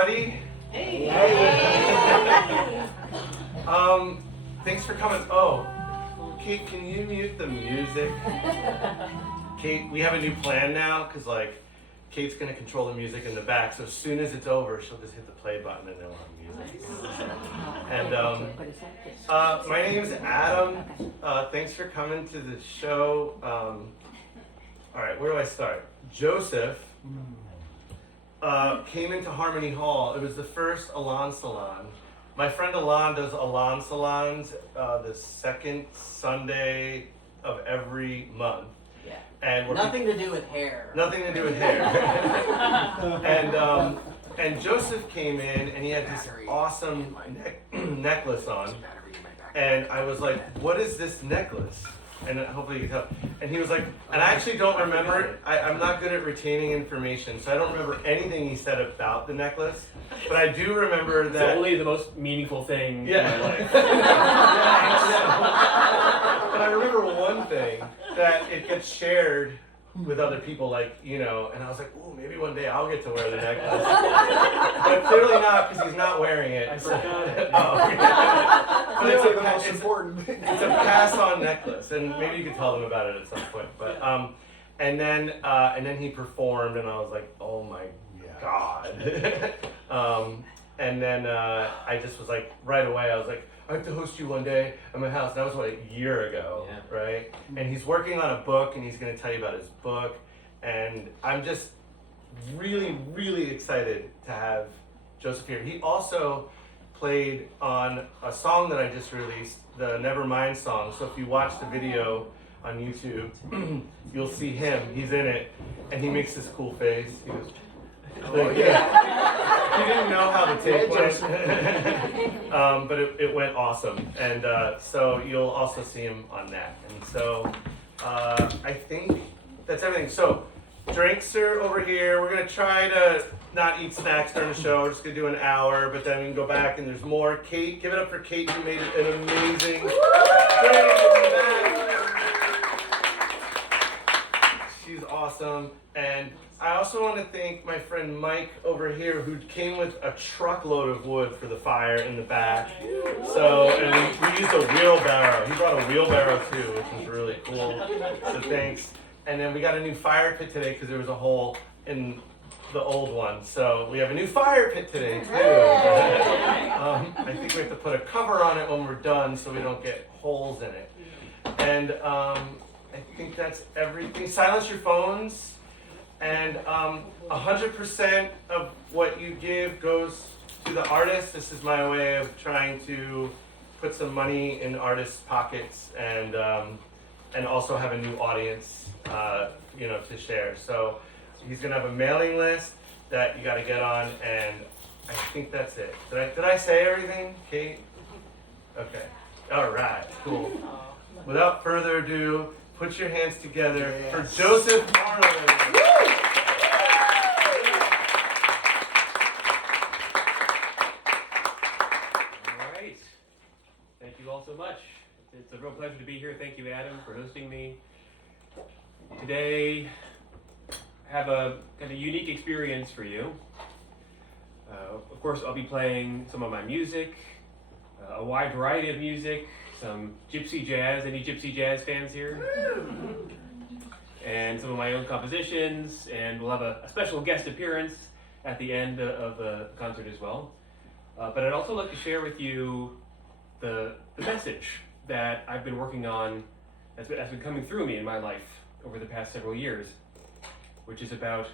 everybody. Hey. Thanks for coming. Oh, Kate, can you mute the music? Kate, we have a new plan now, because like Kate's gonna control the music in the back, so as soon as it's over, she'll just hit the play button and they'll have music. And my name's Adam. Thanks for coming to the show. All right, where do I start? Joseph came into Harmony Hall. It was the first Alain salon. My friend Alain does Alain salons the second Sunday of every month. Yeah. And nothing to do with hair. Nothing to do with hair. and Joseph came in and he had this awesome necklace on. And I was like, what is this necklace? And hopefully you can tell. And he was like, and I actually don't remember, I'm not good at retaining information, so I don't remember anything he said about the necklace. But I do remember that. It's only the most meaningful thing in my life. But I remember one thing, that it gets shared with other people, like, you know, and I was like, oh, maybe one day I'll get to wear the necklace. But clearly not, because he's not wearing it. I forgot it. But it's the most important. It's a pass-on necklace, and maybe you could tell them about it at some point. But and then he performed, and I was like, oh my God. And then I just was like, right away, I was like, I have to host you one day at my house. That was what, a year ago, right? And he's working on a book, and he's going to tell you about his book. And I'm just really, really excited to have Joseph here. He also played on a song that I just released, the Nevermind song. So if you watch the video on YouTube, you'll see him. He's in it, and he makes this cool face. He goes, oh, yeah. He didn't know how the tape went, but it went awesome. And so you'll also see him on that. And so I think that's everything. So drinks are over here. We're going to try to not eat snacks during the show. We're just going to do an hour, but then we can go back and there's more. Kate, give it up for Kate, who made an amazing drink. She's awesome. And I also want to thank my friend Mike over here, who came with a truckload of wood for the fire in the back. So, and we used a wheelbarrow. He brought a wheelbarrow too, which was really cool. So thanks. And then we got a new fire pit today because there was a hole in the old one. So we have a new fire pit today too. I think we have to put a cover on it when we're done so we don't get holes in it. And I think that's everything. Silence your phones. And 100% of what you give goes to the artist. This is my way of trying to put some money in artists' pockets and also have a new audience, you know, to share. So he's gonna have a mailing list that you got to get on, and I think that's it. Did I say everything, Kate? Okay. All right. Cool. Without further ado, put your hands together for Joseph Arnold. Thank you all so much. It's a real pleasure to be here. Thank you, Adam, for hosting me. Today, I have a kind of unique experience for you. Of course, I'll be playing some of my music, a wide variety of music, some gypsy jazz. Any gypsy jazz fans here? And some of my own compositions, and we'll have a special guest appearance at the end of the concert as well. But I'd also like to share with you the message that I've been working on that's been coming through me in my life over the past several years, which is about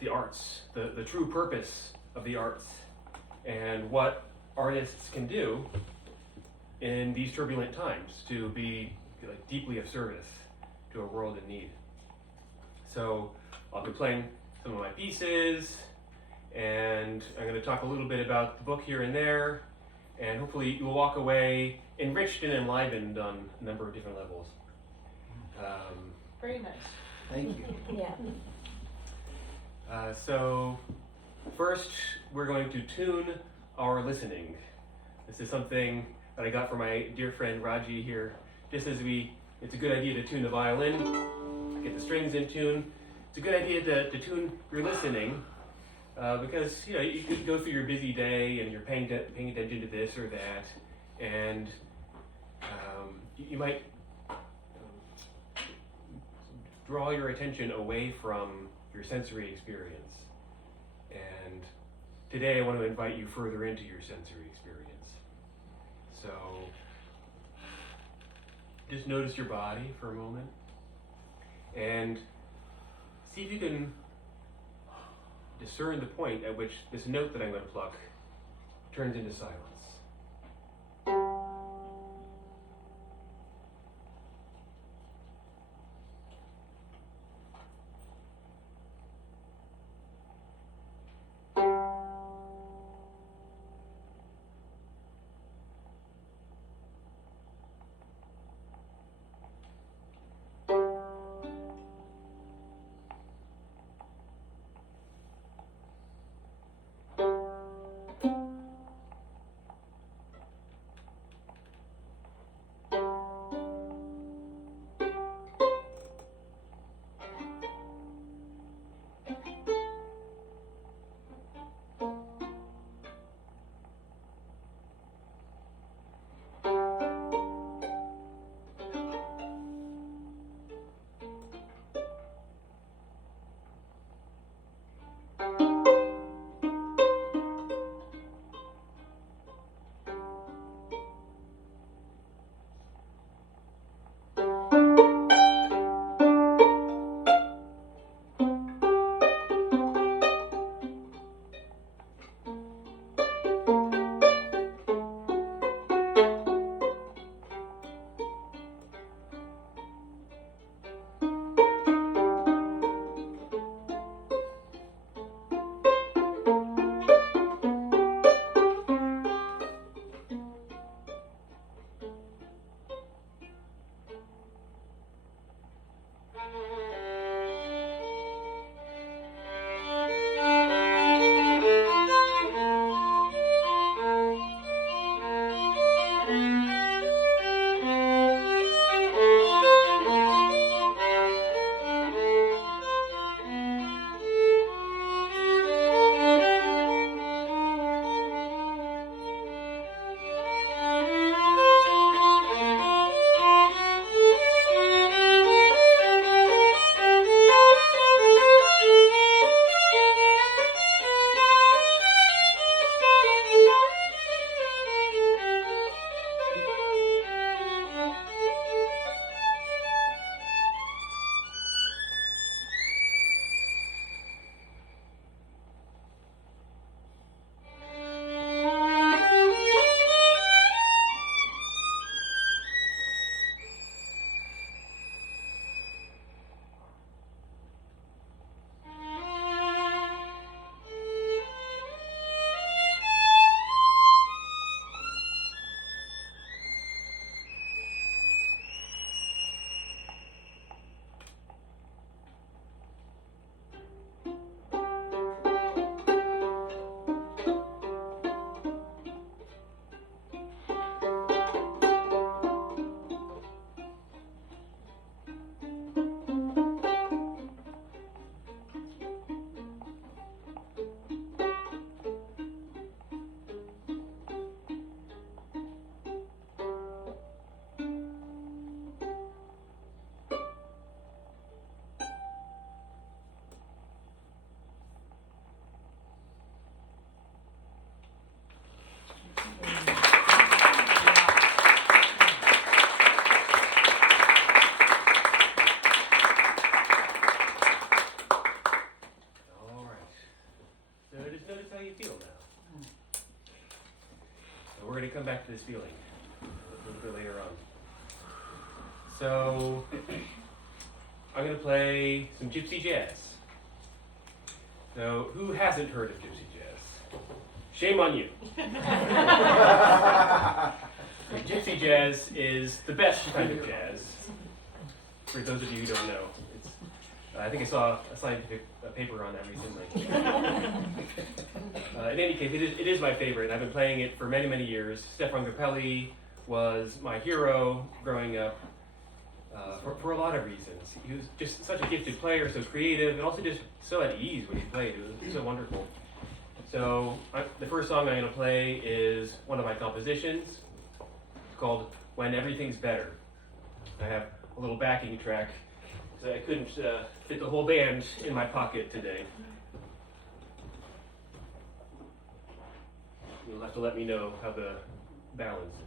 the arts, the true purpose of the arts, and what artists can do in these turbulent times to be like, deeply of service to a world in need. So I'll be playing some of my pieces, and I'm going to talk a little bit about the book here and there, and hopefully you will walk away enriched and enlivened on a number of different levels. Very nice. Thank you. Yeah. So first, we're going to tune our listening. This is something that I got from my dear friend Raji here. Just as it's a good idea to tune the violin, get the strings in tune. It's a good idea to tune your listening because you could go through your busy day and you're paying attention to this or that, and you might draw your attention away from your sensory experience. And today I want to invite you further into your sensory experience. So just notice your body for a moment and see if you can discern the point at which this note that I'm going to pluck turns into silence. Come back to this feeling a little bit later on. So I'm going to play some gypsy jazz. So who hasn't heard of gypsy jazz? Shame on you. So gypsy jazz is the best kind of jazz. For those of you who don't know, it's, I think I saw a scientific paper on that recently. In any case, it is my favorite. I've been playing it for many, many years. Stefan Grappelli was my hero growing up for a lot of reasons. He was just such a gifted player, so creative, and also just so at ease when he played. It was so wonderful. So the first song I'm going to play is one of my compositions. It's called When Everything's Better. I have a little backing track because I couldn't fit the whole band in my pocket today. You'll have to let me know how the balance is.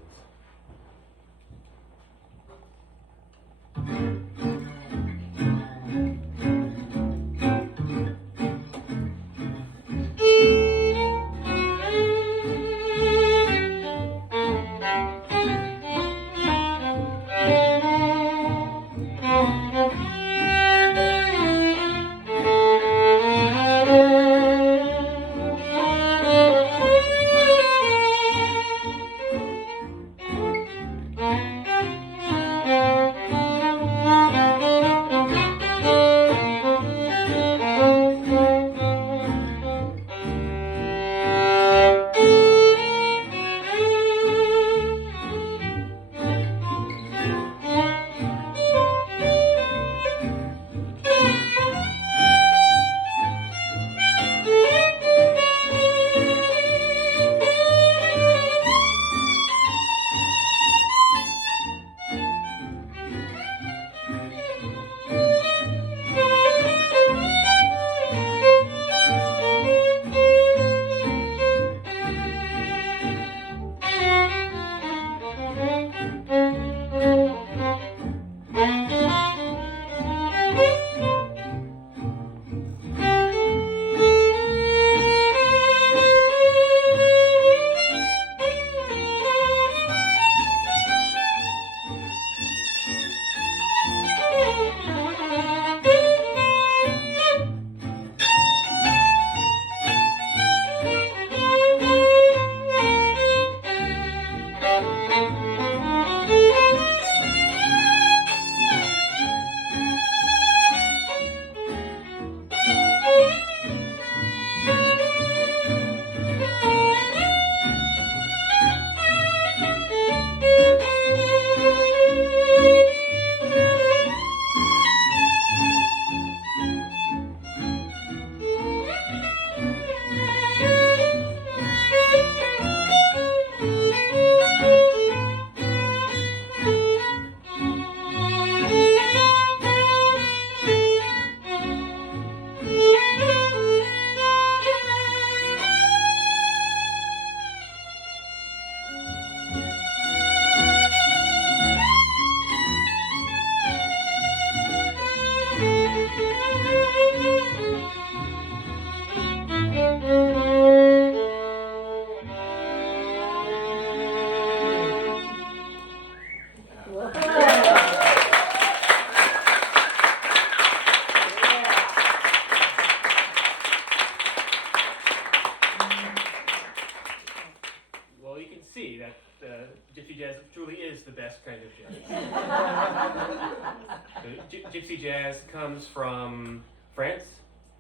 Gypsy jazz comes from France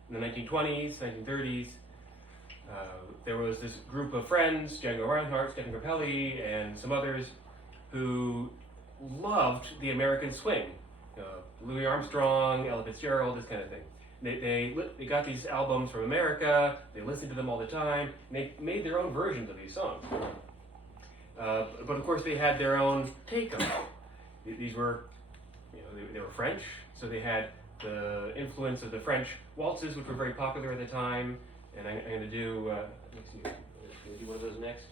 in the 1920s, 1930s. There was this group of friends, Django Reinhardt, Stephen Grappelli, and some others, who loved the American swing. Louis Armstrong, Ella Fitzgerald, this kind of thing. They got these albums from America, they listened to them all the time, and they made their own versions of these songs. But of course they had their own take on it. These were, they were French, so they had the influence of the French waltzes, which were very popular at the time. And I'm going to do, let's see, can we do one of those next?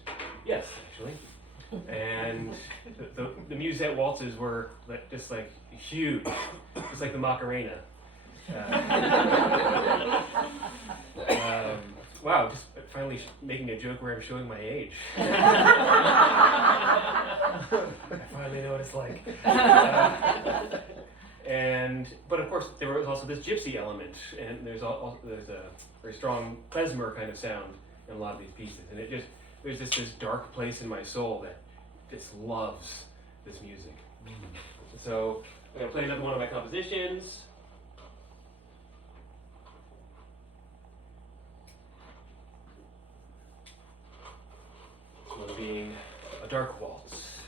Yes, actually. And the musette waltzes were just like huge, just like the Macarena. Wow, just finally making a joke where I'm showing my age. I finally know what it's like. But of course, there was also this gypsy element, and there's a very strong klezmer kind of sound in a lot of these pieces, and there's this dark place in my soul that just loves this music. So I'm gonna play another one of my compositions. One being a dark waltz.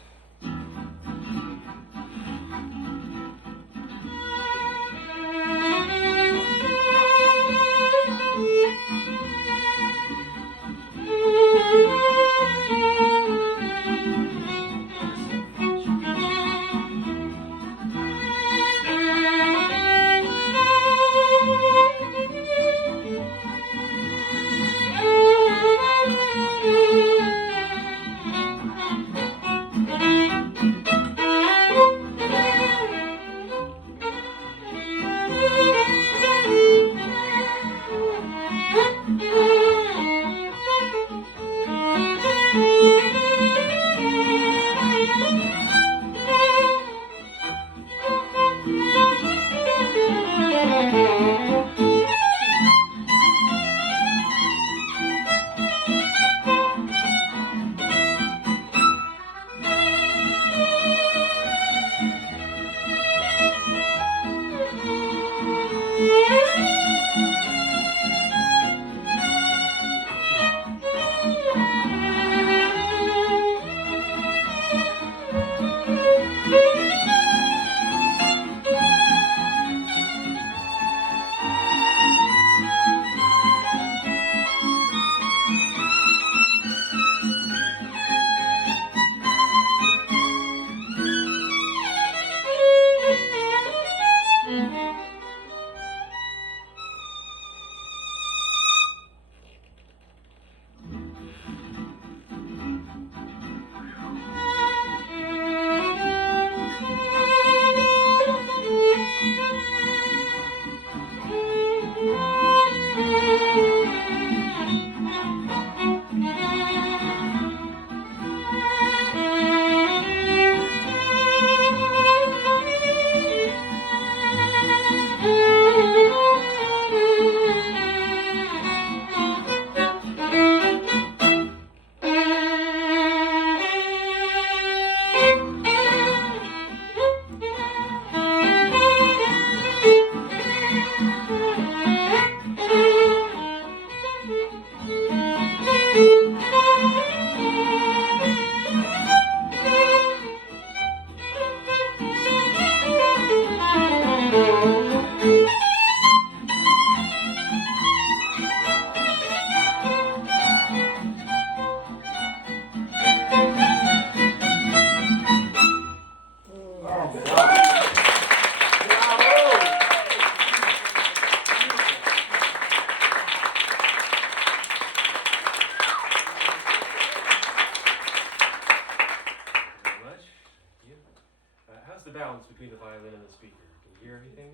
everything?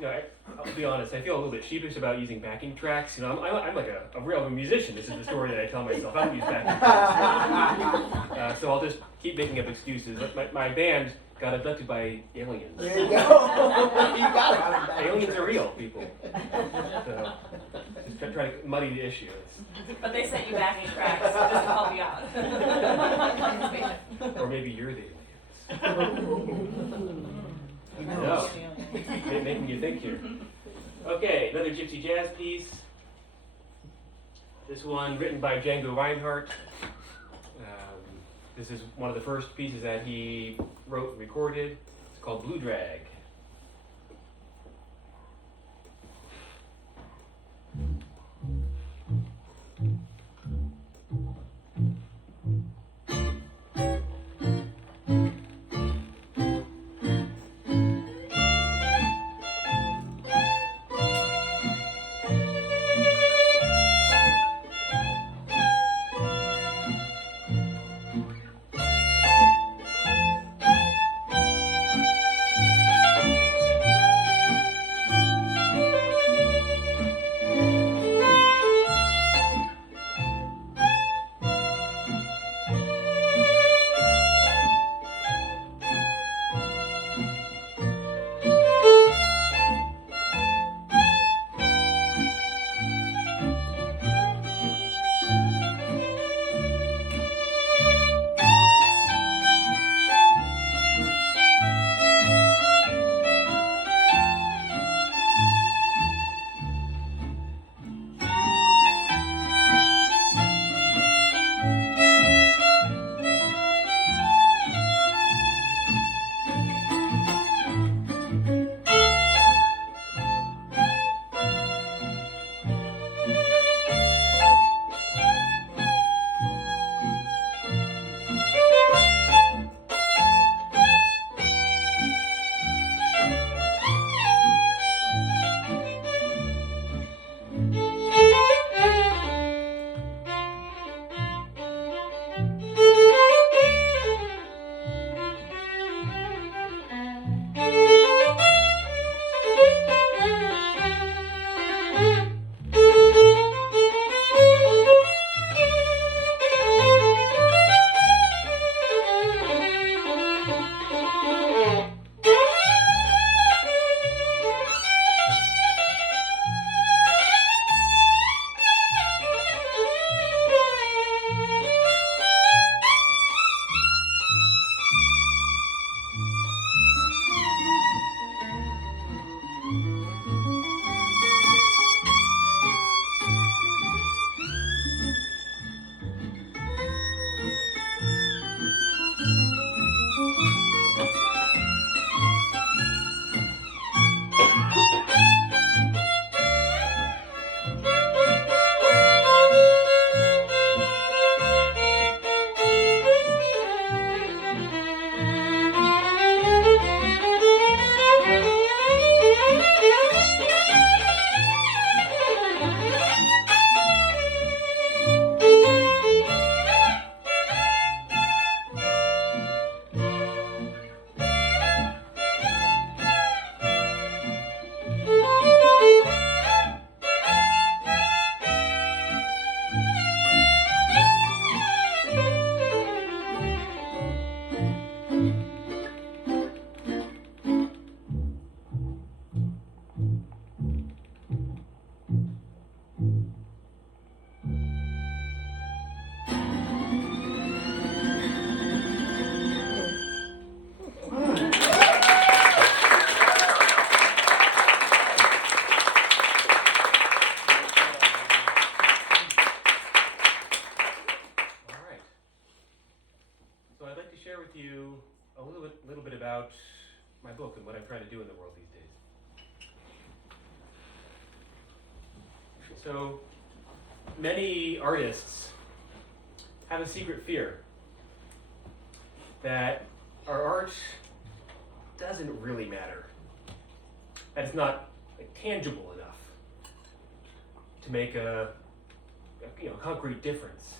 Good. I'll be honest, I feel a little bit sheepish about using backing tracks. I'm like a real musician. This is the story that I tell myself. I don't use backing tracks. So I'll just keep making up excuses. My band got abducted by aliens. There you go. You got it. Aliens are real, people. So just try to muddy the issue. But they sent you backing tracks just to help you out. Or maybe you're the aliens. No. Making you think here. Okay, another gypsy jazz piece. This one written by Django Reinhardt. This is one of the first pieces that he wrote and recorded. It's called Blue Drag. about my book and what I'm trying to do in the world these days. So, many artists have a secret fear that our art doesn't really matter, that it's not tangible enough to make a concrete difference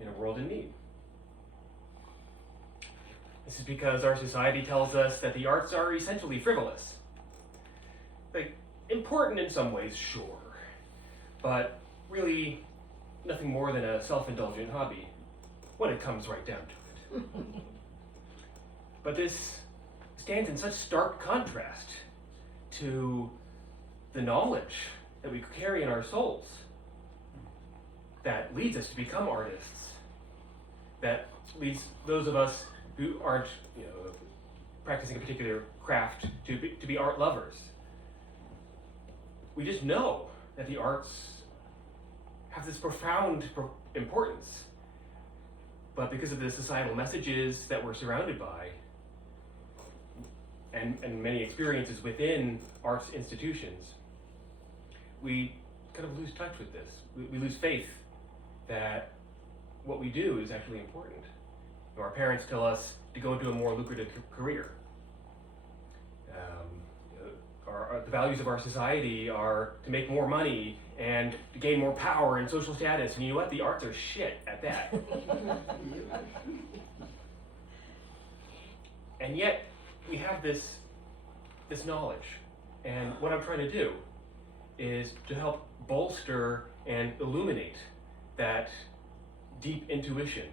in a world in need. This is because our society tells us that the arts are essentially frivolous. Like, important in some ways, sure, but really nothing more than a self-indulgent hobby when it comes right down to it. But this stands in such stark contrast to the knowledge that we carry in our souls that leads us to become artists, that leads those of us who aren't, practicing a particular craft to be art lovers. We just know that the arts have this profound importance, but because of the societal messages that we're surrounded by, and many experiences within arts institutions, we kind of lose touch with this. We lose faith that what we do is actually important. Our parents tell us to go into a more lucrative career. The values of our society are to make more money and to gain more power and social status, and you know what? The arts are shit at that. And yet, we have this knowledge, and what I'm trying to do is to help bolster and illuminate that deep intuition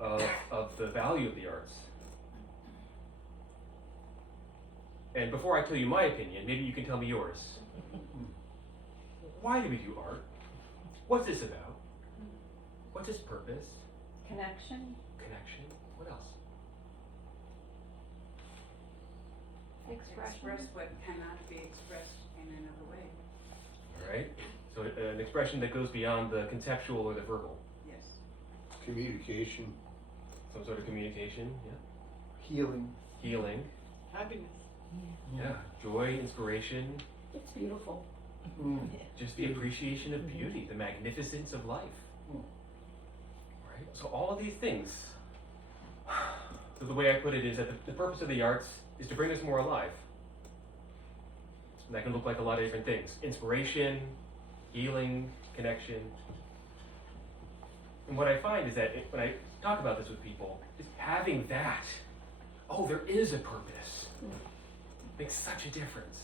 of the value of the arts. And before I tell you my opinion, maybe you can tell me yours. Why do we do art? What's this about? What's its purpose? Connection. Connection. What else? Expression. Express what cannot be expressed in another way. All right. So an expression that goes beyond the conceptual or the verbal. Yes. Communication. Some sort of communication. Yeah. Healing. Healing. Happiness. Yeah. Joy, inspiration. It's beautiful. Just the appreciation of beauty, the magnificence of life. Right? So all of these things, so the way I put it is that the purpose of the arts is to bring us more alive. And that can look like a lot of different things. Inspiration, healing, connection. And what I find is that when I talk about this with people, just having that, oh, there is a purpose, makes such a difference.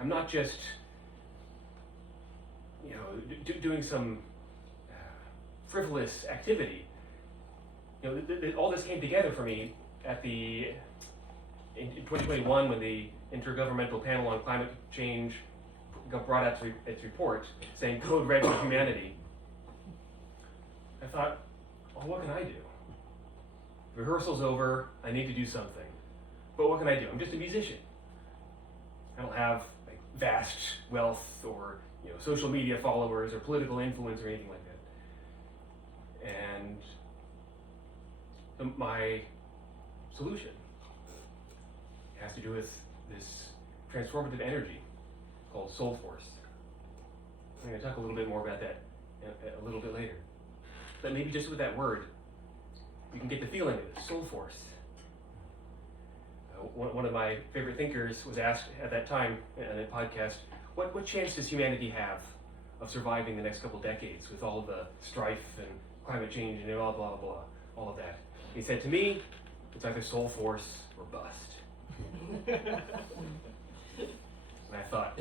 I'm not just, doing some frivolous activity. All this came together for me in 2021 when the Intergovernmental Panel on Climate Change brought out its report saying Code Red for Humanity. I thought, well, what can I do? Rehearsal's over, I need to do something. But what can I do? I'm just a musician. I don't have vast wealth or social media followers or political influence or anything like that. And my solution has to do with this transformative energy called Soulforce. I'm going to talk a little bit more about that a little bit later. But maybe just with that word, you can get the feeling of it, Soulforce. One of my favorite thinkers was asked at that time in a podcast, what chance does humanity have of surviving the next couple decades with all the strife and climate change and blah, blah, blah, all of that? He said, to me, it's either Soulforce or bust. And I thought,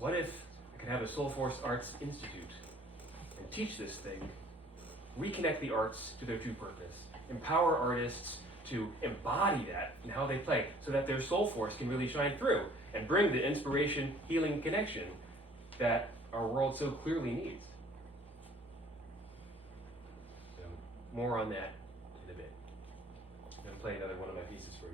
what if I could have a Soulforce Arts Institute and teach this thing, reconnect the arts to their true purpose, empower artists to embody that in how they play so that their soul force can really shine through and bring the inspiration, healing connection that our world so clearly needs. So, more on that in a bit. I'm going to play another one of my pieces for you.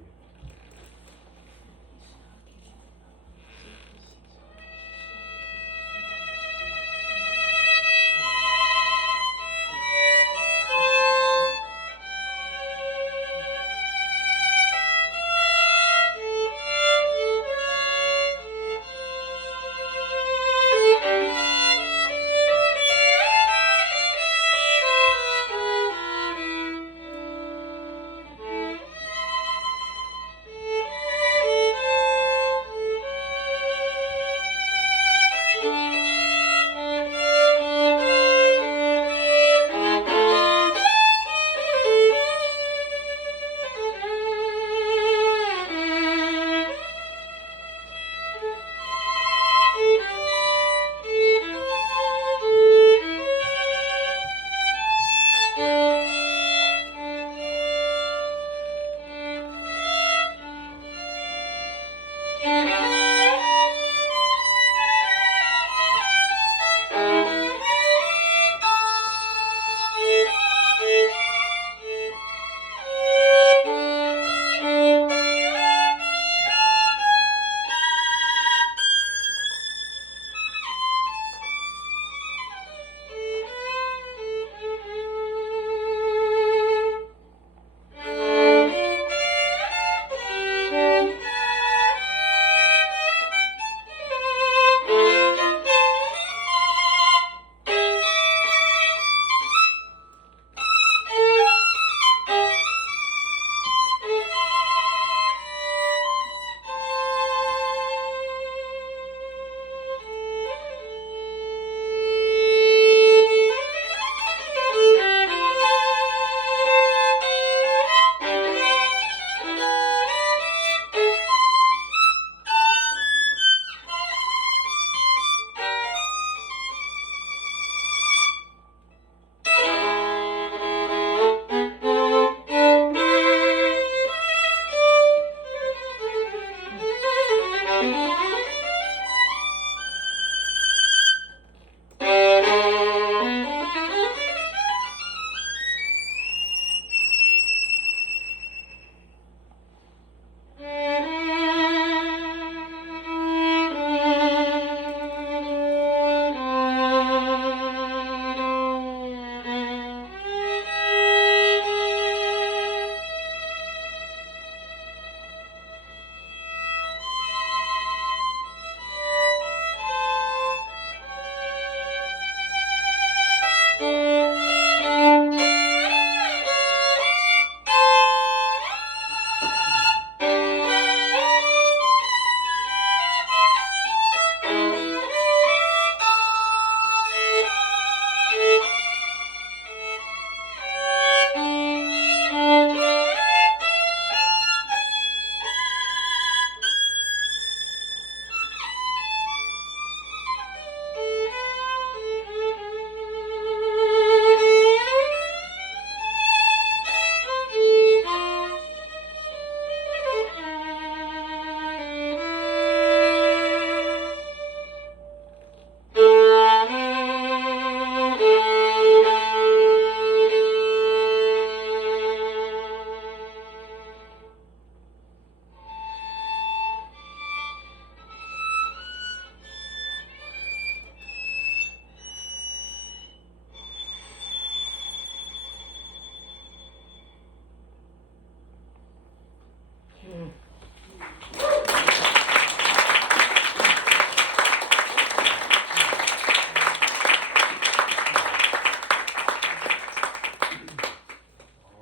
All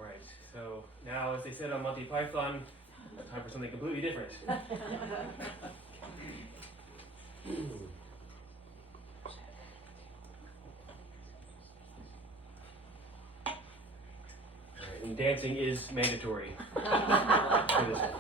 right, so now, as they said on Monty Python, time for something completely different. And dancing is mandatory for this one.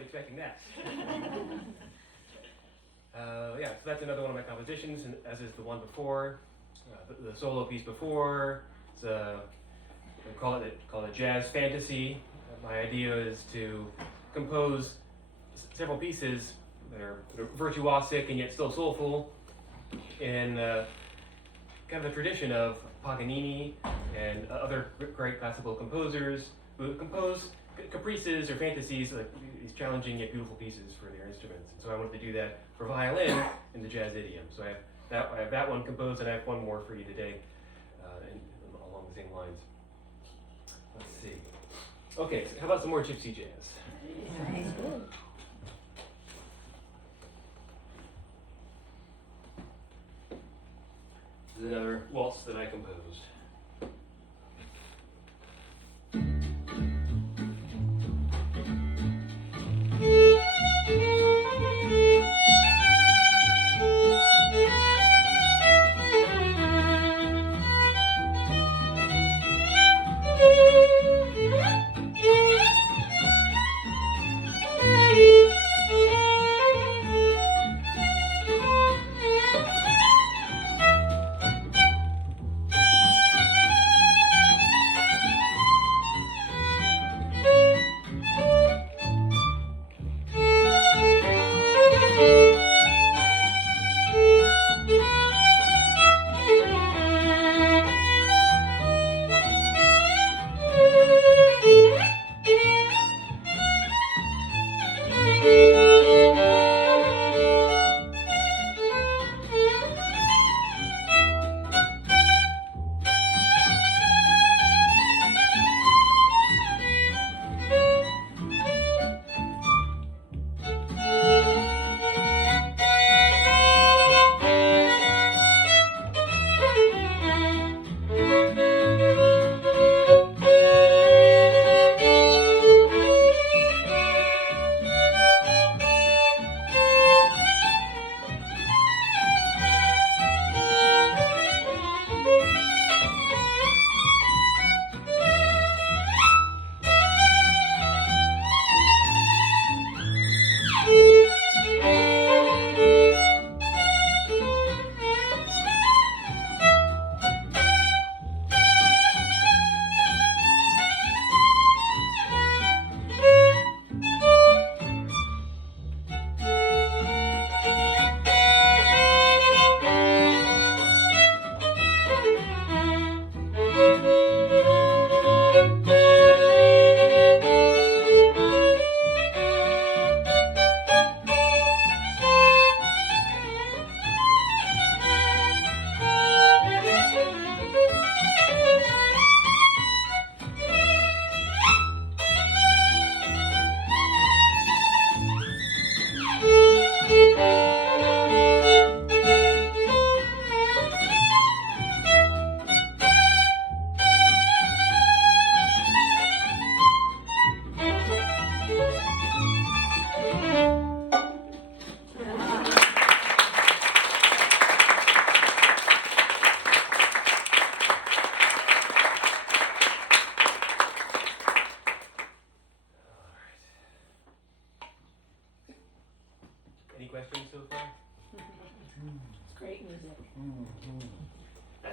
Expecting that. Yeah, so that's another one of my compositions, and as is the one before, the solo piece before. It's call it jazz fantasy. My idea is to compose several pieces that are virtuosic and yet still soulful, in kind of a tradition of Paganini and other great classical composers who compose caprices or fantasies, like these challenging yet beautiful pieces for their instruments. And so I wanted to do that for violin in the jazz idiom. So I have that one composed, and I have one more for you today, along the same lines. Let's see. Okay, so how about some more gypsy jazz? This is another waltz that I composed.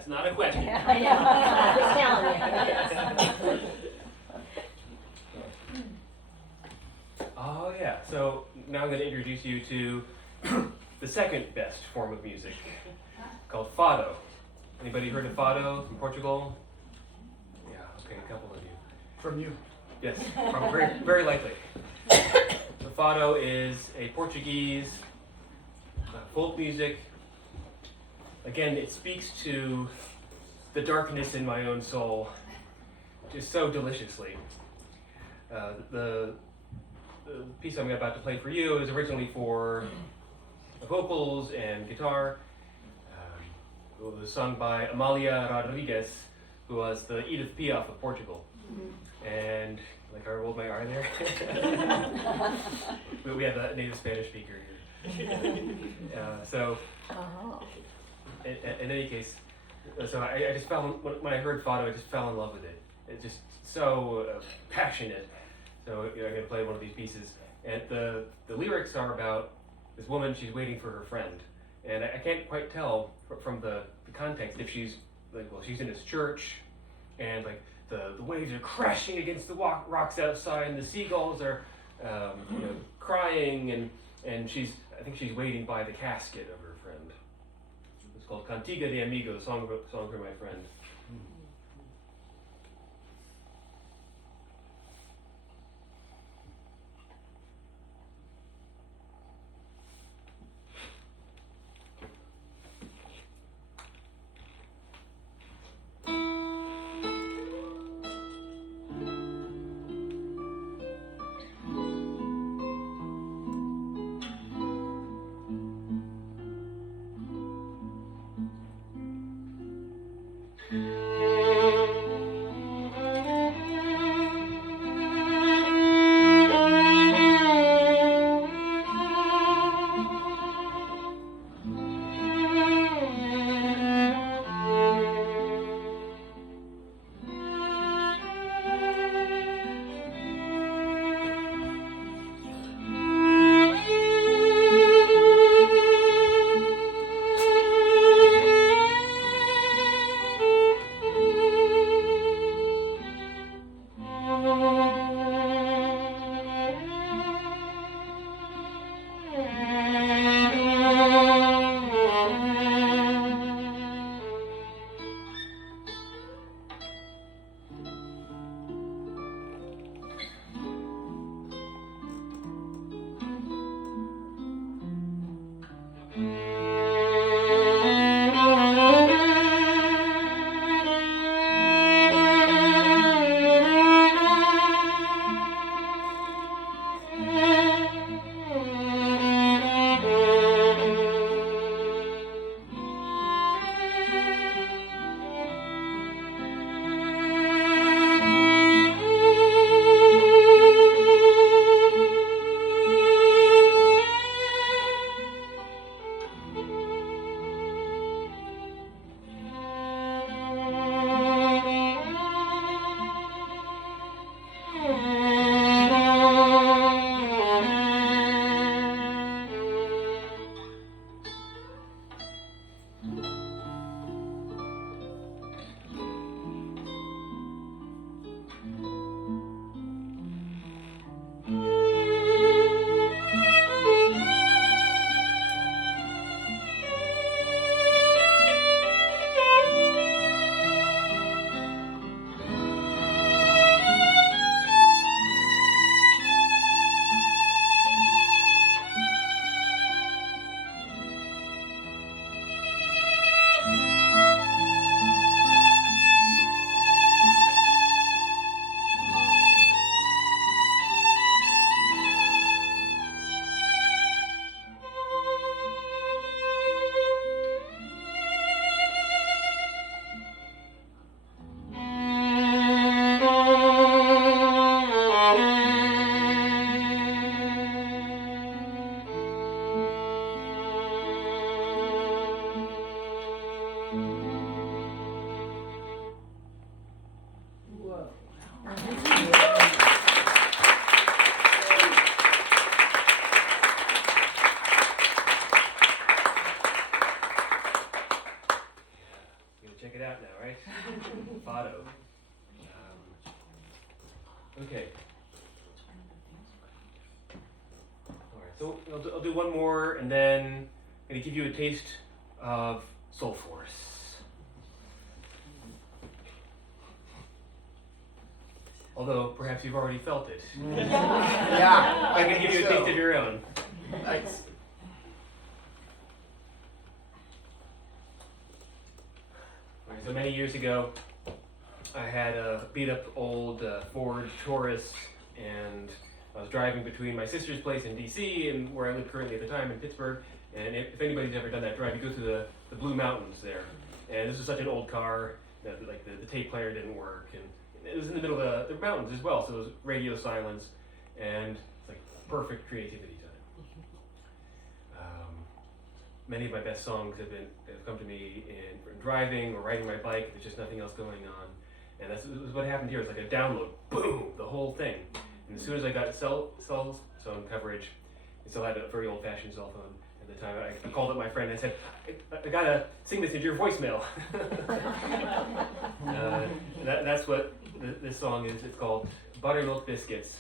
not a question. I know. Just telling you. Oh yeah, so now I'm going to introduce you to the second best form of music, called fado. Anybody heard of fado from Portugal? Yeah, okay, a couple of you. From you. Yes, probably very, very likely. The fado is a Portuguese folk music. Again, it speaks to the darkness in my own soul, just so deliciously. The piece I'm about to play for you is originally for vocals and guitar. It was sung by Amalia Rodrigues, who was the Edith Piaf of Portugal. And like I rolled my R there. We have a native Spanish speaker here. In any case, so I just when I heard fado, I just fell in love with it. It's just so passionate. So I'm going to play one of these pieces, and the lyrics are about this woman. She's waiting for her friend, and I can't quite tell from the context if she's like, well, she's in this church, and like the waves are crashing against the rocks outside, and the seagulls are crying, and I think she's waiting by the casket of her friend. It's called Cantiga de Amigo, the song for my friend. check it out now, right? Fado. Okay. Alright, so I'll do one more and then I'm going to give you a taste of Soulforce. Although perhaps you've already felt it. Yeah. I'm going to give you a taste of your own. Nice. Alright, so many years ago, I had a beat-up old Ford Taurus, and I was driving between my sister's place in D.C. and where I lived currently at the time in Pittsburgh. And if anybody's ever done that drive, you go through the Blue Mountains there. And this was such an old car that like the tape player didn't work, and it was in the middle of the mountains as well, so it was radio silence, and it's like perfect creativity time. Many of my best songs have come to me in driving or riding my bike. There's just nothing else going on. And that's what happened here. It's like a download, boom, the whole thing. And as soon as I got cell phone coverage, I still had a very old-fashioned cell phone at the time. I called up my friend and I said, I gotta sing this into your voicemail. That's what this song is. It's called Buttermilk, Biscuits.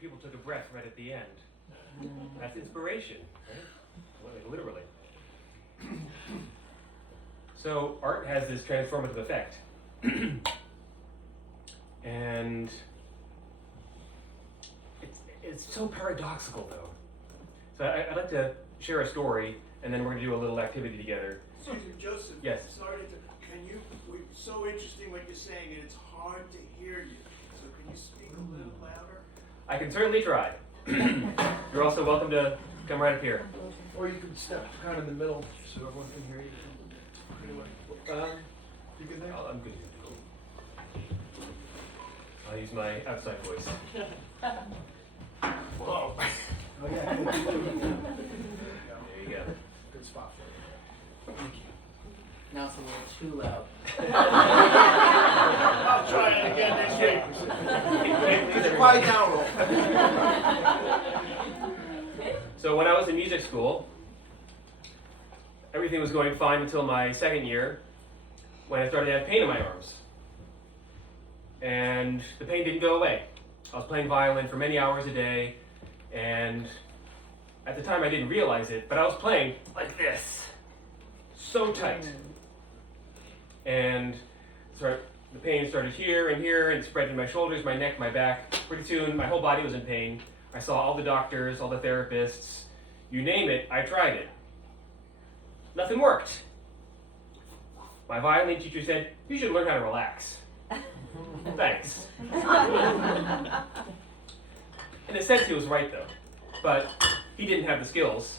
of people took a breath right at the end. That's inspiration, right? Like, literally. So art has this transformative effect. And it's so paradoxical, though. So I'd like to share a story, and then we're going to do a little activity together. Excuse me, Joseph. Yes. Sorry it's so interesting what you're saying, and it's hard to hear you. So can you speak a little louder? I can certainly try. You're also welcome to come right up here. Or you can step kind of in the middle so everyone can hear you. Anyway, you can there? I'm good. I'll use my outside voice. Whoa. Oh, yeah. There you go. Good spot for you. Thank you. Now it's a little too loud. I'll try it again next week. Please, Quiet down, roll. So when I was in music school, everything was going fine until my second year, when I started to have pain in my arms. And the pain didn't go away. I was playing violin for many hours a day, and at the time I didn't realize it, but I was playing like this, so tight. And the pain started here and here, and spread to my shoulders, my neck, my back. Pretty soon, my whole body was in pain. I saw all the doctors, all the therapists, you name it, I tried it. Nothing worked. My violin teacher said, "You should learn how to relax." Thanks. In a sense, he was right, though. But he didn't have the skills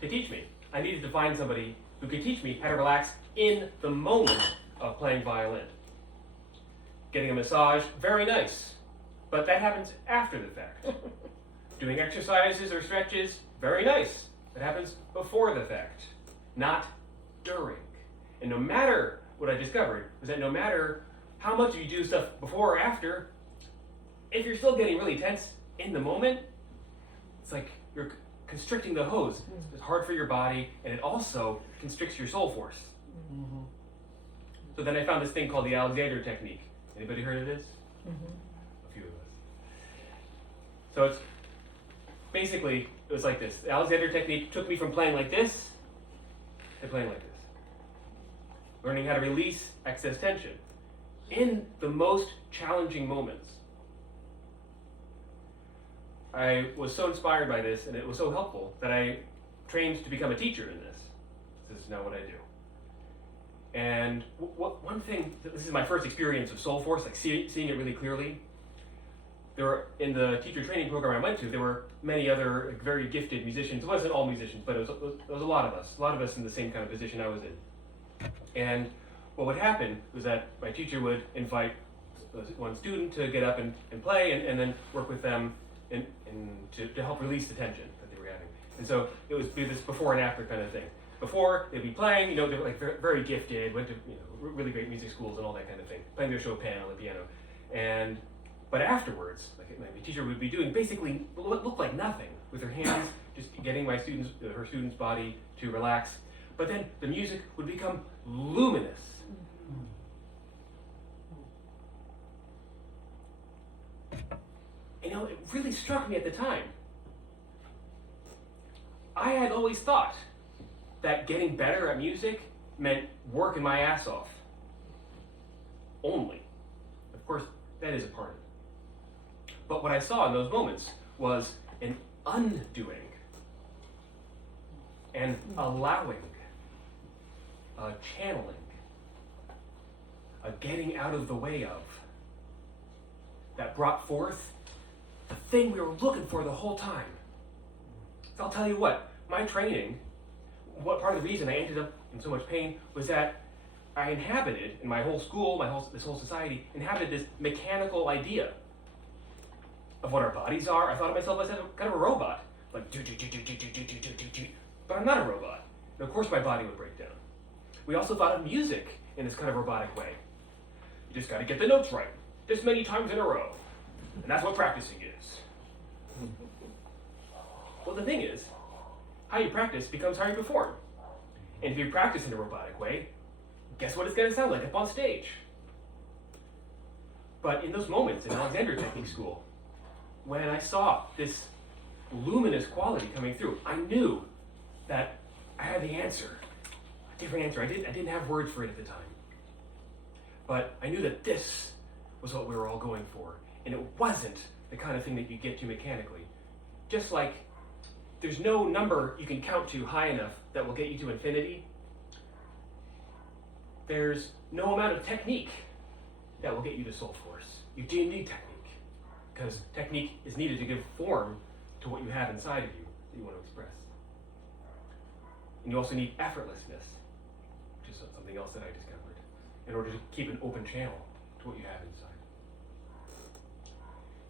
to teach me. I needed to find somebody who could teach me how to relax in the moment of playing violin. Getting a massage, very nice. But that happens after the fact. Doing exercises or stretches, very nice. That happens before the fact, not during. And no matter what I discovered was that no matter how much you do stuff before or after, if you're still getting really tense in the moment, it's like you're constricting the hose. It's hard for your body, and it also constricts your soul force. Mm-hmm. So then I found this thing called the Alexander technique. Anybody heard of this? A few of us. So it's basically, it was like this. The Alexander technique took me from playing like this to playing like this. Learning how to release excess tension in the most challenging moments. I was so inspired by this, and it was so helpful, that I trained to become a teacher in this. This is now what I do. And one thing, this is my first experience of Soulforce, like seeing it really clearly. There were, in the teacher training program I went to, there were many other very gifted musicians. It wasn't all musicians, but it was a lot of us in the same kind of position I was in. And what would happen was that my teacher would invite one student to get up and play, and then work with them to help release the tension that they were having. And so it was this before and after kind of thing. Before, they'd be playing, they were like very gifted, went to really great music schools and all that kind of thing, playing their Chopin on the piano. But afterwards, like my teacher would be doing basically what looked like nothing with her hands, just getting her student's body to relax. But then the music would become luminous. It really struck me at the time. I had always thought that getting better at music meant working my ass off. Only. Of course, that is a part of it. But what I saw in those moments was an undoing, and allowing, a channeling, a getting out of the way of, that brought forth the thing we were looking for the whole time. So I'll tell you what, my training, what part of the reason I ended up in so much pain was that I inhabited, in my whole school, this whole society, inhabited this mechanical idea of what our bodies are. I thought of myself as kind of a robot, like do, but I'm not a robot. And of course my body would break down. We also thought of music in this kind of robotic way. You just gotta get the notes right, this many times in a row. And that's what practicing is. Well, the thing is, how you practice becomes how you perform. And if you practice in a robotic way, guess what it's gonna sound like up on stage? But in those moments in Alexander Technique School, when I saw this luminous quality coming through, I knew that I had the answer, a different answer. I didn't have words for it at the time. But I knew that this was what we were all going for. And it wasn't the kind of thing that you get to mechanically. Just like there's no number you can count to high enough that will get you to infinity, there's no amount of technique that will get you to Soulforce. You do need technique, because technique is needed to give form to what you have inside of you that you want to express. And you also need effortlessness, which is something else that I discovered, in order to keep an open channel to what you have inside.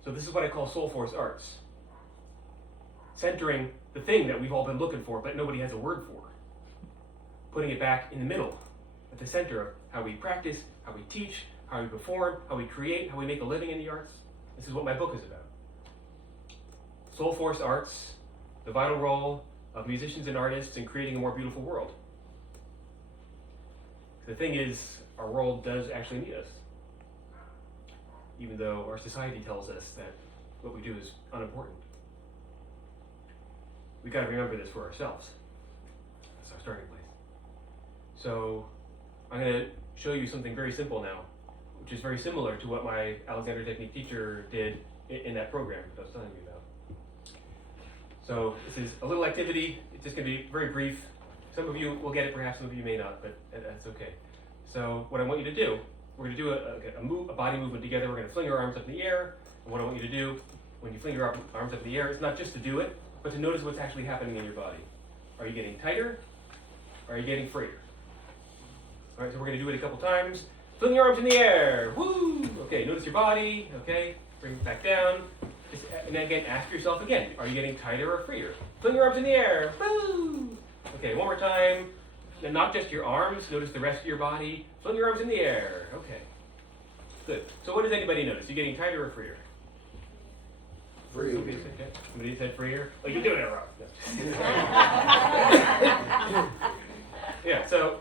So this is what I call Soulforce Arts. Centering the thing that we've all been looking for, but nobody has a word for. Putting it back in the middle, at the center of how we practice, how we teach, how we perform, how we create, how we make a living in the arts. This is what my book is about. Soulforce Arts, the vital role of musicians and artists in creating a more beautiful world. The thing is, our world does actually need us. Even though our society tells us that what we do is unimportant. We've got to remember this for ourselves. That's our starting place. So I'm going to show you something very simple now, which is very similar to what my Alexander Technique teacher did in that program that I was telling you about. So this is a little activity. It's just going to be very brief. Some of you will get it, perhaps some of you may not, but that's okay. So what I want you to do, we're going to do a body movement together. We're going to fling your arms up in the air. And what I want you to do when you fling your arms up in the air, it's not just to do it, but to notice what's actually happening in your body. Are you getting tighter? Or are you getting freer? All right, so we're going to do it a couple times. Fling your arms in the air. Woo! Okay, notice your body. Okay, bring it back down. And then again, ask yourself again, are you getting tighter or freer? Fling your arms in the air. Woo! Okay, one more time. And not just your arms, notice the rest of your body. Fling your arms in the air. Okay, good. So what does anybody notice? You getting tighter or freer? Free. Okay, somebody said freer. Oh, you're doing it wrong. No. Yeah, so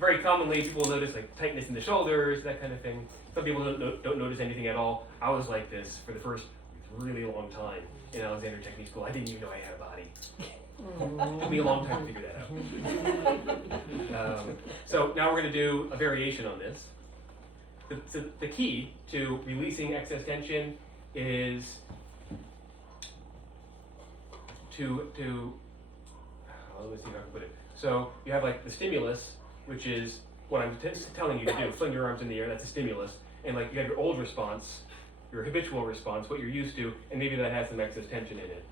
very commonly people notice like tightness in the shoulders, that kind of thing. Some people don't notice anything at all. I was like this for the first really long time in Alexander Technique School. I didn't even know I had a body. It took me a long time to figure that out. So now we're going to do a variation on this. The key to releasing excess tension is to let me see if I can put it. So you have like the stimulus, which is what I'm telling you to do. Fling your arms in the air, that's a stimulus. And like you have your old response, your habitual response, what you're used to, and maybe that has some excess tension in it.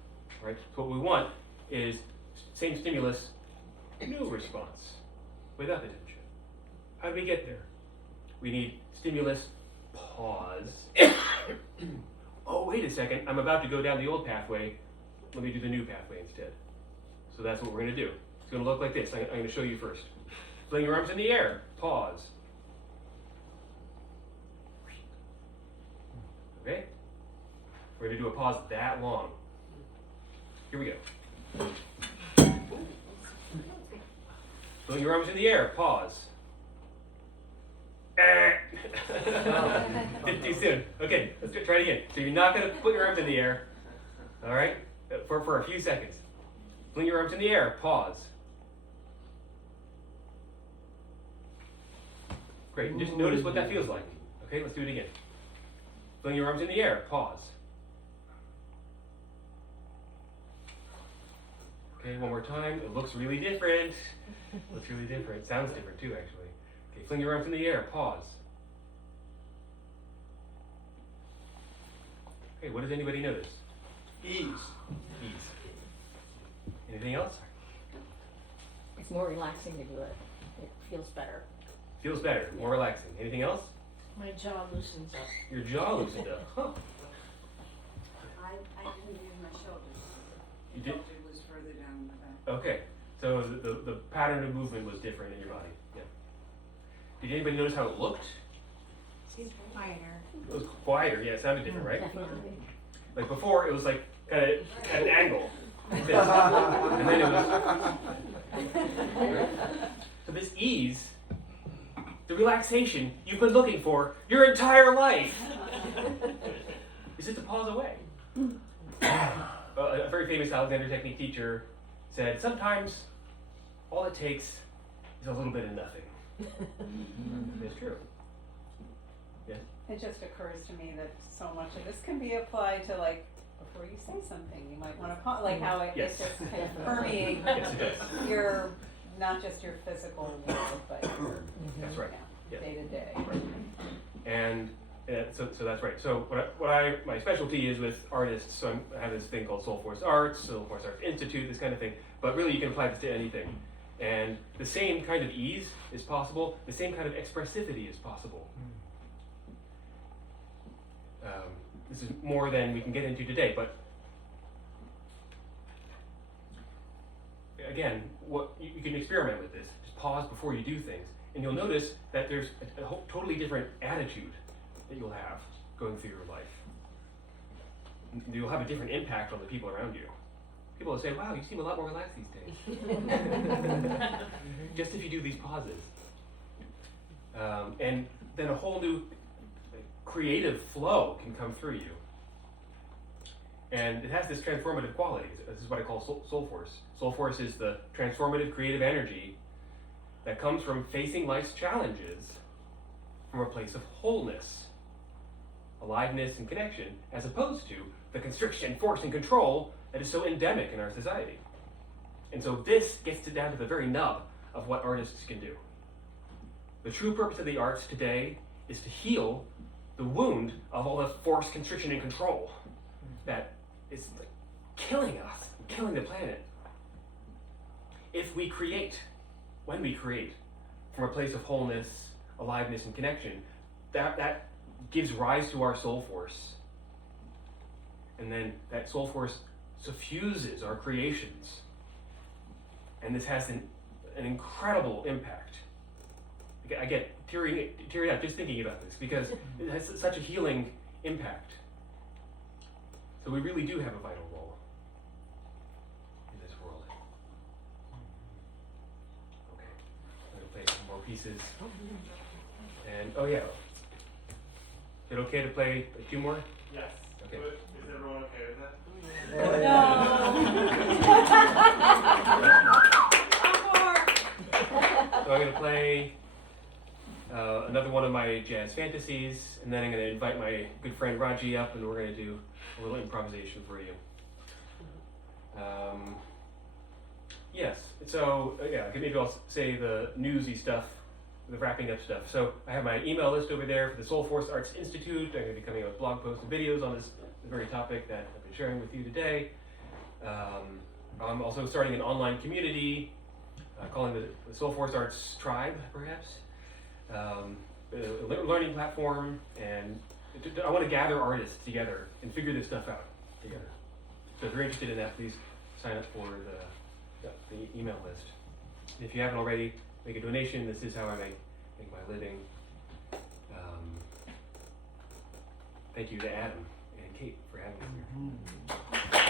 Right? So what we want is same stimulus, new response, without the tension. How do we get there? We need stimulus, pause. Oh, wait a second, I'm about to go down the old pathway. Let me do the new pathway instead. So that's what we're going to do. It's going to look like this. I'm going to show you first. Fling your arms in the air. Pause. Okay? We're going to do a pause that long. Here we go. Fling your arms in the air. Pause. Did too soon. Okay, let's try it again. So you're not going to put your arms in the air. All right? For a few seconds. Fling your arms in the air. Pause. Great. Just notice what that feels like. Okay, let's do it again. Fling your arms in the air. Pause. Okay, one more time. It looks really different. Looks really different. Sounds different too, actually. Okay, fling your arms in the air. Pause. Okay, what does anybody notice? Ease. Ease. Anything else? It's more relaxing to do it. It feels better. Feels better, more relaxing. Anything else? My jaw loosens up. Your jaw loosened up. Huh. I didn't use my shoulders. You did? It was further down the back. Okay. So the pattern of movement was different in your body. Yeah. Did anybody notice how it looked? Seems quieter. It was quieter. Yeah, it sounded different, right? Definitely. Like before, it was like kind of at an angle. Like this. And then it was. Right? So this ease, the relaxation you've been looking for your entire life, is just to pause away. A very famous Alexander technique teacher said, sometimes all it takes is a little bit of nothing. It's true. Yes? It just occurs to me that so much of this can be applied to, like, before you say something, you might want to, like how it Yes. just kind of permeates Yes, it does. your, not just your physical world, but your That's right. Yes. day to day. And so that's right. So my specialty is with artists. So I have this thing called Soulforce Arts, Soulforce Arts Institute, this kind of thing. But really, you can apply this to anything. And the same kind of ease is possible. The same kind of expressivity is possible. This is more than we can get into today. But again, what you can experiment with this. Just pause before you do things, and you'll notice that there's a totally different attitude that you'll have going through your life. You'll have a different impact on the people around you. People will say, wow, you seem a lot more relaxed these days. Just if you do these pauses. And then a whole new creative flow can come through you. And it has this transformative quality. This is what I call soul force. Soul force is the transformative creative energy that comes from facing life's challenges from a place of wholeness, aliveness, and connection, as opposed to the constriction, force, and control that is so endemic in our society. And so this gets down to the very nub of what artists can do. The true purpose of the arts today is to heal the wound of all the force, constriction, and control that is killing us, killing the planet. If we create, when we create, from a place of wholeness, aliveness, and connection, that gives rise to our soul force. And then that soul force suffuses our creations. And this has an incredible impact. I get teary up just thinking about this because it has such a healing impact. So we really do have a vital role in this world. Okay, I'm going to play some more pieces. And, oh yeah, is it okay to play 2 more? Yes. Okay. Is everyone okay with that? So I'm going to play another one of my jazz fantasies, and then I'm going to invite my good friend Raji up, and we're going to do a little improvisation for you. Yes, so yeah, maybe I'll say the newsy stuff, the wrapping up stuff. So I have my email list over there for the Soulforce Arts Institute. I'm going to be coming out with blog posts and videos on this very topic that I've been sharing with you today. I'm also starting an online community, calling the Soulforce Arts Tribe, perhaps. A learning platform, and I want to gather artists together and figure this stuff out together. So if you're interested in that, please sign up for the email list. If you haven't already, make a donation. This is how I make my living. Thank you to Adam and Kate for having me here.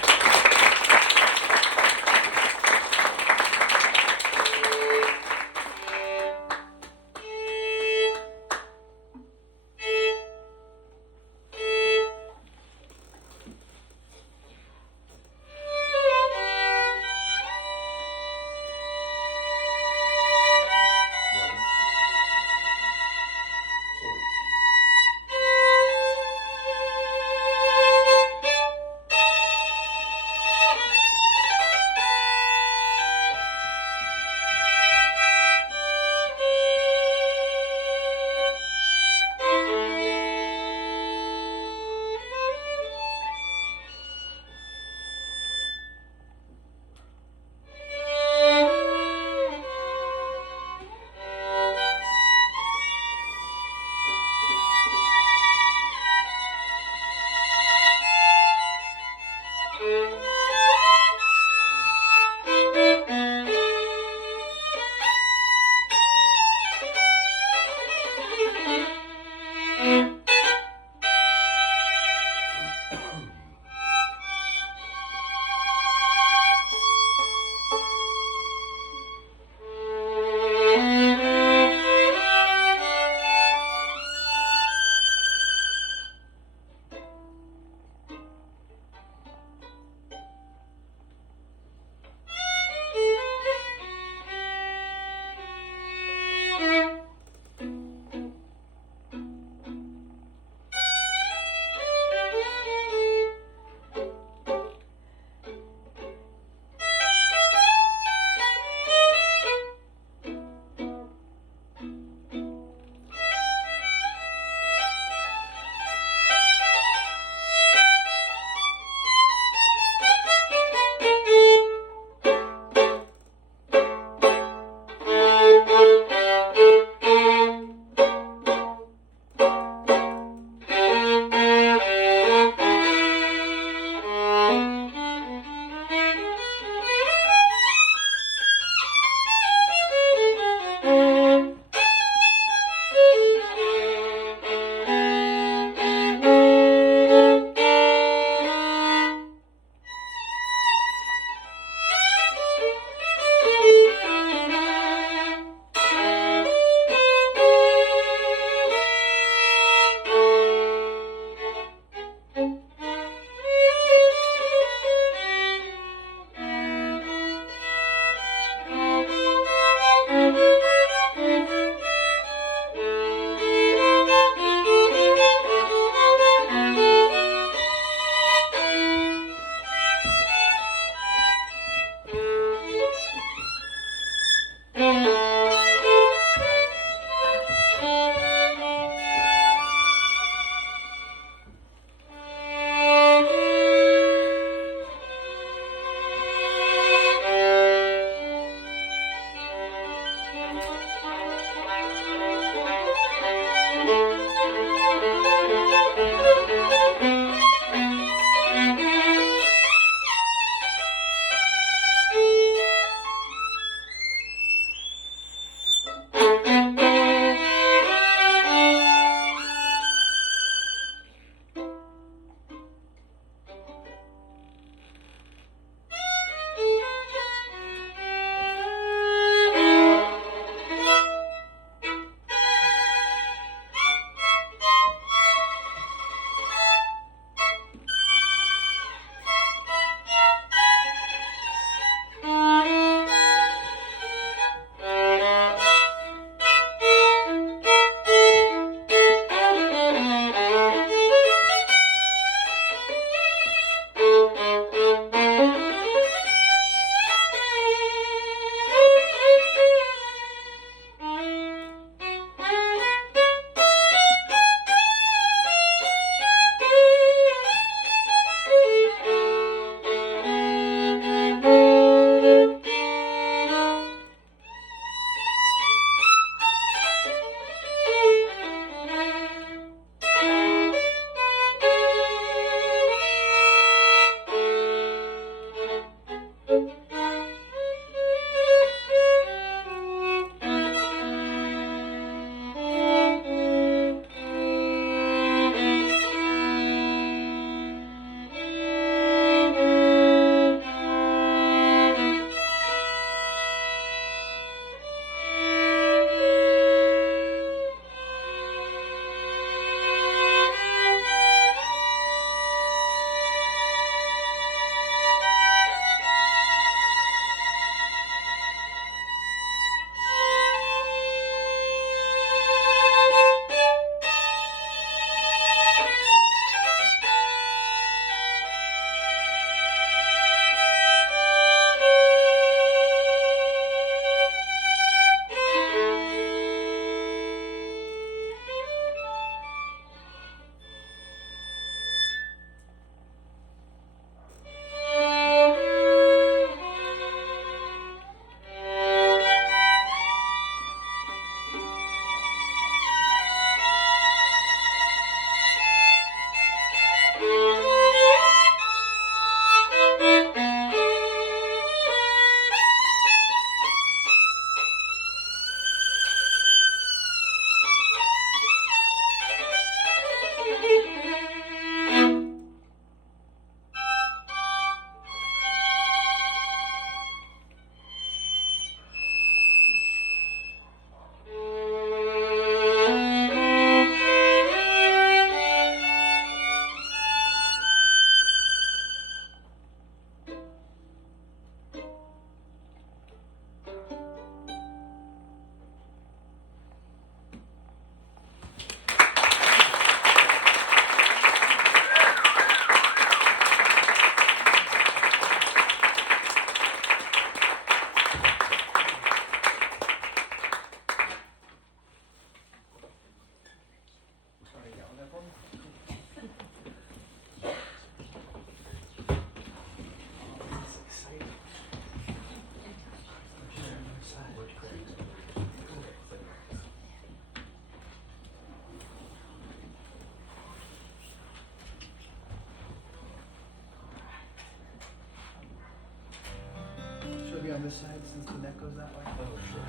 stand this side since the neck goes that way? Oh, sure.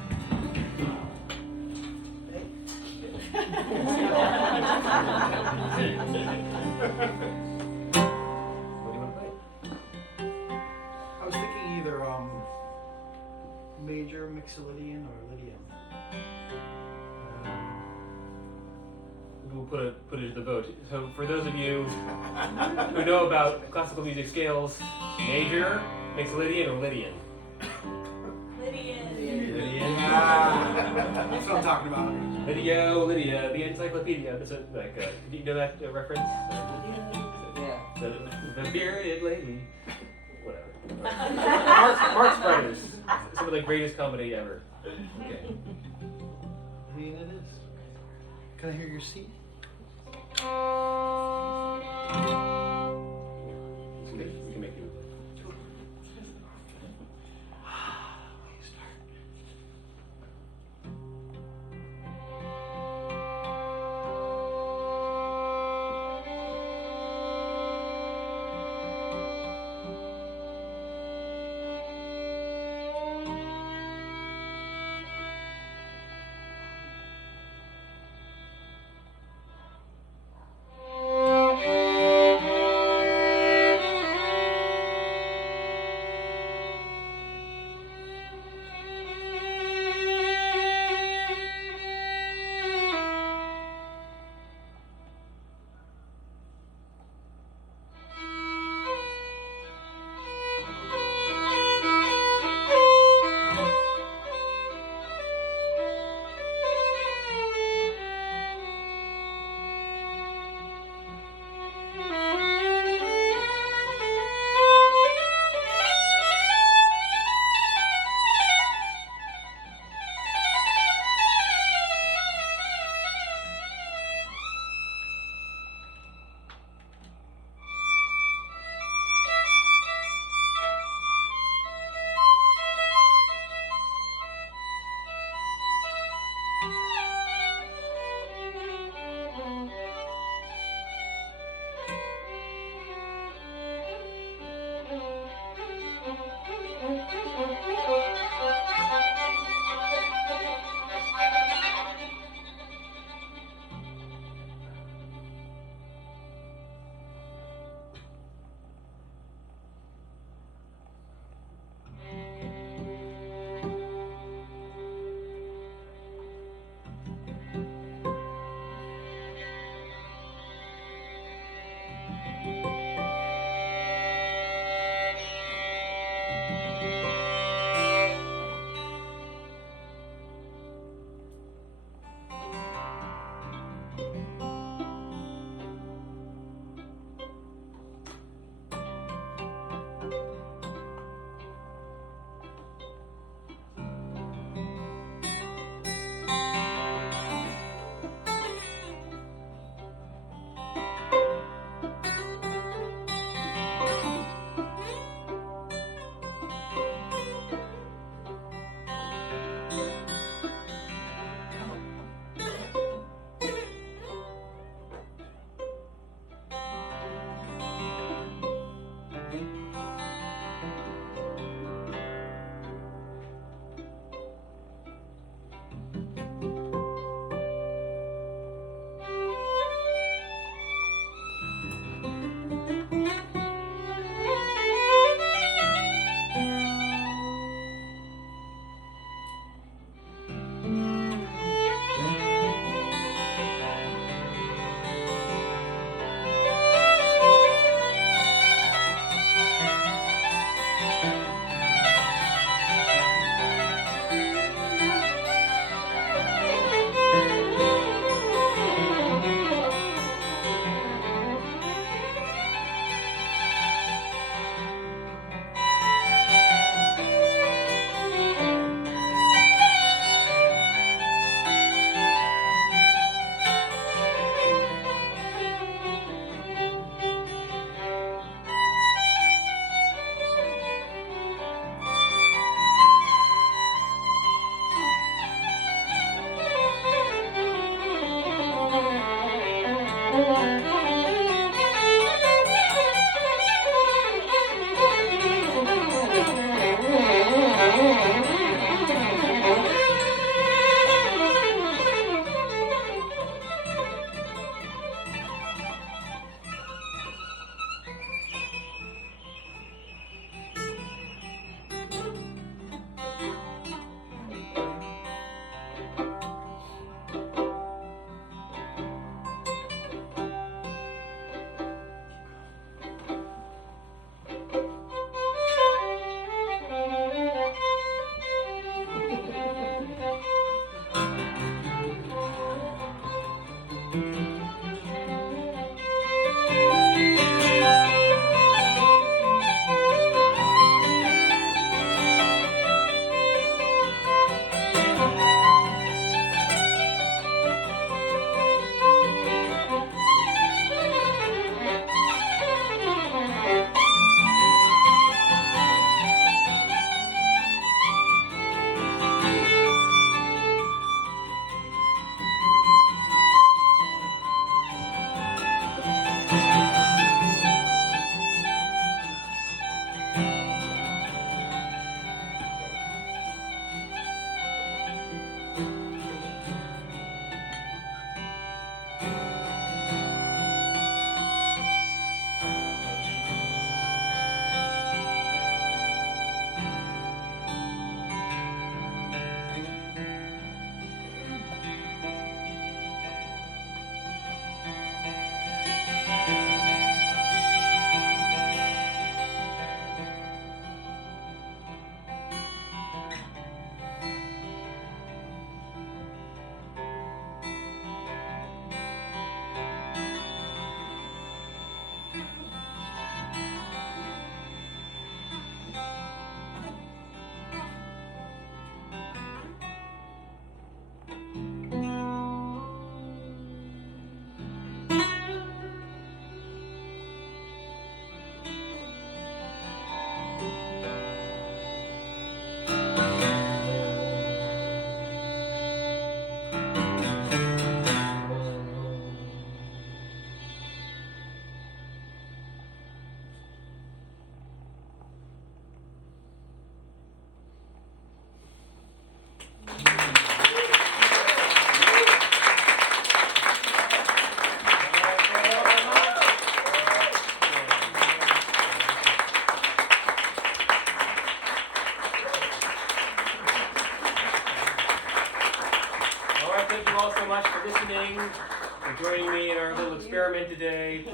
What do you want to play? I was thinking either major Mixolydian or Lydian. We'll put it to the vote. So for those of you who know about classical music scales, major, Mixolydian, or Lydian? Lydian. Lydian. That's what I'm talking about. Lydia, the encyclopedia. Is it like, do you know that reference? Yeah. The bearded lady. Whatever. Marx Brothers. Some of the greatest comedy ever. Okay. I mean, it is. Can I hear your seat? We can make you.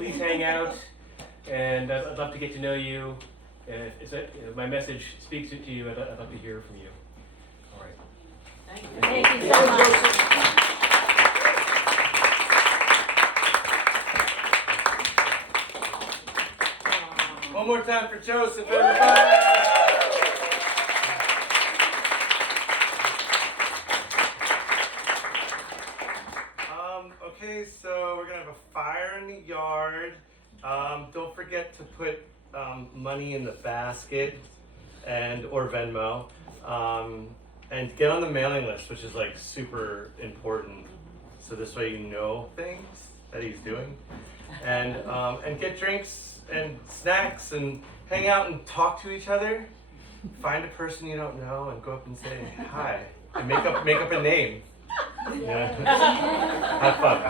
please hang out, and I'd love to get to know you. And if my message speaks to you, I'd love to hear from you. All right. Thank you so much. One more time for Joseph, everybody. Okay, so we're gonna have a fire in the yard. Don't forget to put money in the basket or Venmo, and get on the mailing list, which is like super important. So this way you know things that he's doing, and get drinks and snacks and hang out and talk to each other. Find a person you don't know and go up and say hi and make up a name. Yeah. Have fun.